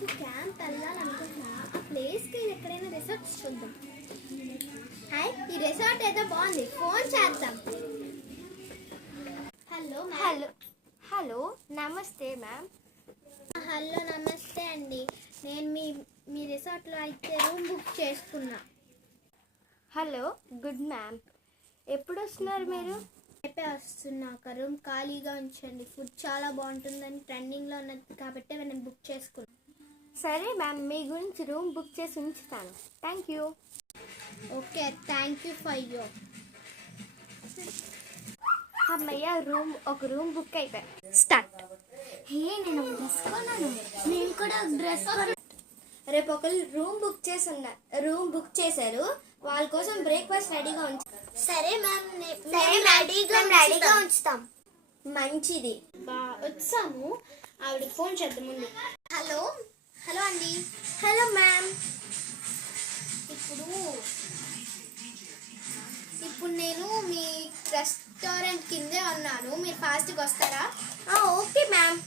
రేపు క్యాంప్ వెళ్ళాలనుకుంటున్నా. ఆ ప్లేస్కి ఎక్కడైనా రిసార్ట్స్ చూద్దాం. హాయ్, ఈ రిసార్ట్ ఏదో బాగుంది, ఫోన్ చేద్దాం. హలో హలో హలో నమస్తే మ్యామ్. హలో నమస్తే అండి. నేను మీ రిసార్ట్లో అయితే రూమ్ బుక్ చేసుకున్నా. Hello good ma'am. ఎప్పుడు వస్తున్నారు మీరు? రేపే వస్తున్నా. ఒక రూమ్ ఖాళీగా ఉంచండి. ఫుడ్ చాలా బాగుంటుందని ట్రెండింగ్లో ఉన్నది కాబట్టి నేను బుక్ చేసుకున్నాను. సరే మ్యామ్, మీ గురించి రూమ్ బుక్ చేసి ఉంచుతాను. Thank you. Okay, thank you for your. అమ్మయ్య, ఒక రూమ్ బుక్ అయిపోయి స్టార్ట్. నేను డ్రెస్ కొన్నాను. నేను కూడా డ్రెస్ కొన్నాను. రేపు ఒకరు రూమ్ బుక్ చేశారు. వాళ్ళ కోసం బ్రేక్ఫాస్ట్ రెడీగా ఉంచు. సరే మ్యామ్, రెడీగా ఉంచుతాం. మంచిది. వచ్చాము. ఆవిడకి ఫోన్ చేద్దాం ముందు. హలో హలో అండి. Hello ma'am. ఇప్పుడు నేను మీ రెస్టారెంట్ కిందే ఉన్నాను. మీరు ఫాస్ట్గా వస్తారా? Okay ma'am.